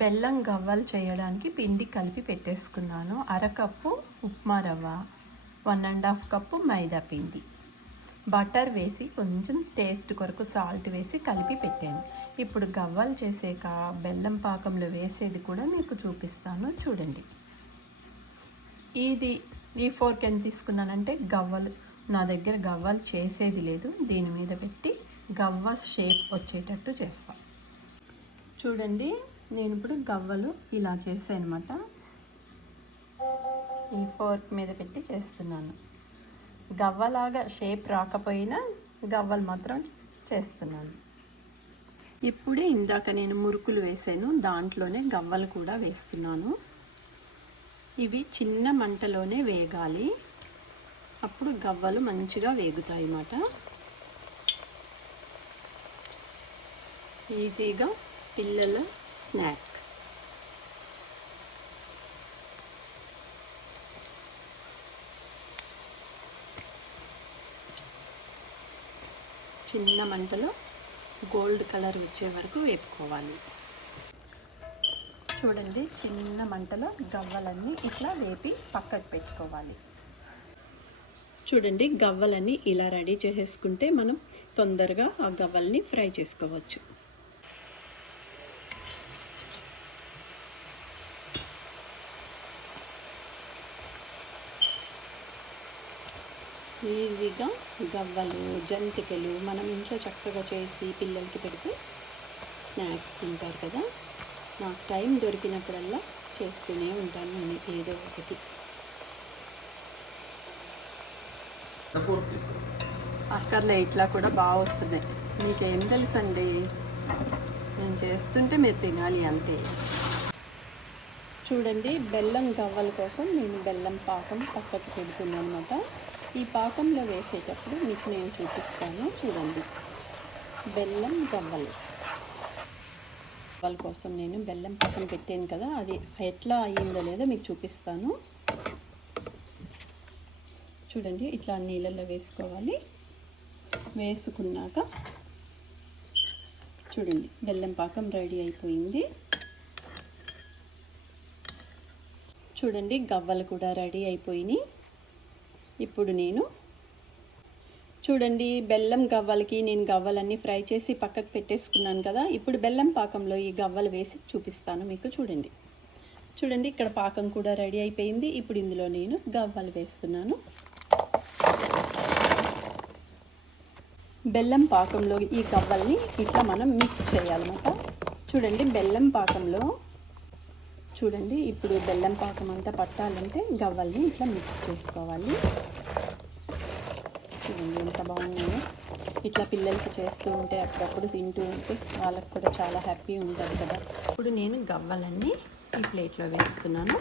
బెల్లం గవ్వలు చేయడానికి పిండి కలిపి పెట్టేసుకున్నాను. అరకప్పు ఉప్మా రవ్వ, 1½ కప్పు మైదా పిండి, బటర్ వేసి కొంచెం టేస్ట్ కొరకు సాల్ట్ వేసి కలిపి పెట్టాను. ఇప్పుడు గవ్వలు చేసాక బెల్లం పాకంలో వేసేది కూడా మీకు చూపిస్తాను చూడండి. ఈ ఫోర్క్ ఎంత తీసుకున్నానంటే గవ్వలు, నా దగ్గర గవ్వలు చేసేది లేదు, దీని మీద పెట్టి గవ్వ షేప్ వచ్చేటట్టు చేస్తాను. చూడండి, నేను ఇప్పుడు గవ్వలు ఇలా చేసాను అనమాట. ఈ ఫోర్క్ మీద పెట్టి చేస్తున్నాను. గవ్వలాగా షేప్ రాకపోయినా గవ్వలు మాత్రం చేస్తున్నాను. ఇప్పుడే ఇందాక నేను మురుకులు వేసాను, దాంట్లోనే గవ్వలు కూడా వేస్తున్నాను. ఇవి చిన్న మంటలోనే వేగాలి, అప్పుడు గవ్వలు మంచిగా వేగుతాయి అన్నమాట. ఈజీగా పిల్లల స్నాక్. చిన్న మంటలో గోల్డ్ కలర్ వచ్చే వరకు వేపుకోవాలి. చూడండి, చిన్న మంటలో గవ్వలన్నీ ఇట్లా వేపి పక్కకు పెట్టుకోవాలి. చూడండి, గవ్వలన్నీ ఇలా రెడీ చేసేసుకుంటే మనం తొందరగా ఆ గవ్వల్ని ఫ్రై చేసుకోవచ్చు. ఈజీగా గవ్వలు, జంతికలు మనం ఇంట్లో చక్కగా చేసి పిల్లలకి పెడితే స్నాక్స్ తింటారు కదా. నాకు టైం దొరికినప్పుడల్లా చేస్తూనే ఉంటాను నేను ఏదో ఒకటి. అక్కర్లే, ఇట్లా కూడా బాగా వస్తున్నాయి. మీకేం తెలుసండి, నేను చేస్తుంటే మీరు తినాలి అంతే. చూడండి, బెల్లం గవ్వల కోసం నేను బెల్లం పాకం పక్కకు పెడుతున్నాను అనమాట. ఈ పాకంలో వేసేటప్పుడు మీకు నేను చూపిస్తాను చూడండి. బెల్లం గవ్వల కోసం నేను బెల్లం పాకం పెట్టాను కదా, అది ఎట్లా అయ్యిందో లేదో మీకు చూపిస్తాను చూడండి. ఇట్లా నీళ్ళల్లో వేసుకోవాలి. వేసుకున్నాక చూడండి, బెల్లం పాకం రెడీ అయిపోయింది. చూడండి, గవ్వలు కూడా రెడీ అయిపోయినాయి. ఇప్పుడు నేను చూడండి, బెల్లం గవ్వలకి నేను గవ్వలన్నీ ఫ్రై చేసి పక్కకు పెట్టేసుకున్నాను కదా. ఇప్పుడు బెల్లం పాకంలో ఈ గవ్వలు వేసి చూపిస్తాను మీకు చూడండి. చూడండి, ఇక్కడ పాకం కూడా రెడీ అయిపోయింది. ఇప్పుడు ఇందులో నేను గవ్వలు వేస్తున్నాను. బెల్లం పాకంలో ఈ గవ్వల్ని ఇట్లా మనం మిక్స్ చేయాలన్నమాట. చూడండి, బెల్లం పాకంలో చూడండి, ఇప్పుడు బెల్లం పాకం అంతా పట్టాలంటే గవ్వల్ని ఇట్లా మిక్స్ చేసుకోవాలి. చూడండి ఎంత బాగున్నాయో. ఇట్లా పిల్లలకి చేస్తూ ఉంటే అప్పుడప్పుడు తింటూ ఉంటే వాళ్ళకి కూడా చాలా హ్యాపీ ఉంటుంది కదా. ఇప్పుడు నేను గవ్వలన్నీ ఈ ప్లేట్లో వేస్తున్నాను.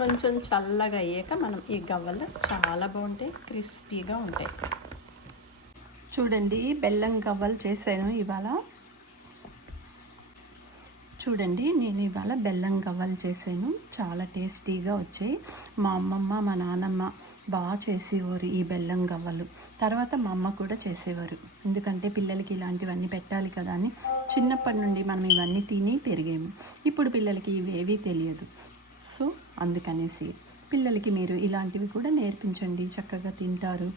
కొంచెం చల్లగా అయ్యాక మనం ఈ గవ్వలు చాలా బాగుంటాయి, క్రిస్పీగా ఉంటాయి. చూడండి, బెల్లం గవ్వలు చేశాను ఇవాళ. చూడండి, నేను ఇవాళ బెల్లం గవ్వలు చేశాను, చాలా టేస్టీగా వచ్చాయి. మా అమ్మమ్మ, మా నాన్నమ్మ బాగా చేసేవారు ఈ బెల్లం గవ్వలు. తర్వాత మా అమ్మ కూడా చేసేవారు, ఎందుకంటే పిల్లలకి ఇలాంటివన్నీ పెట్టాలి కదా అని. చిన్నప్పటి నుండి మనం ఇవన్నీ తిని పెరిగాము. ఇప్పుడు పిల్లలకి ఇవేవీ తెలియదు. సో అందుకనేసి పిల్లలకి మీరు ఇలాంటివి కూడా నేర్పించండి, చక్కగా తింటారు.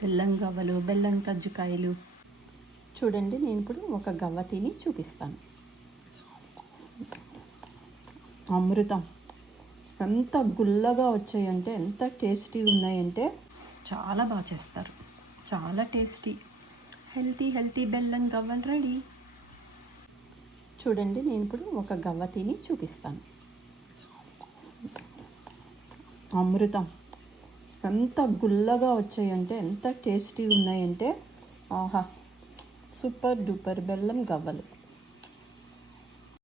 బెల్లం గవ్వలు, బెల్లం కజ్జికాయలు. చూడండి, నేను ఇప్పుడు ఒక గవ్వ తిని చూపిస్తాను. అమృతం, ఎంత గుల్లగా వచ్చాయంటే, ఎంత టేస్టీగా ఉన్నాయంటే, చాలా బాగా చేస్తారు, చాలా టేస్టీ. హెల్తీ బెల్లం గవ్వలు రెడీ. చూడండి, నేను ఇప్పుడు ఒక గవ్వ తిని చూపిస్తాను. అమృతం, ఎంత గుల్లగా వచ్చాయంటే, ఎంత టేస్టీగా ఉన్నాయంటే, ఆహా, సూపర్ డూపర్ బెల్లం గవ్వలు.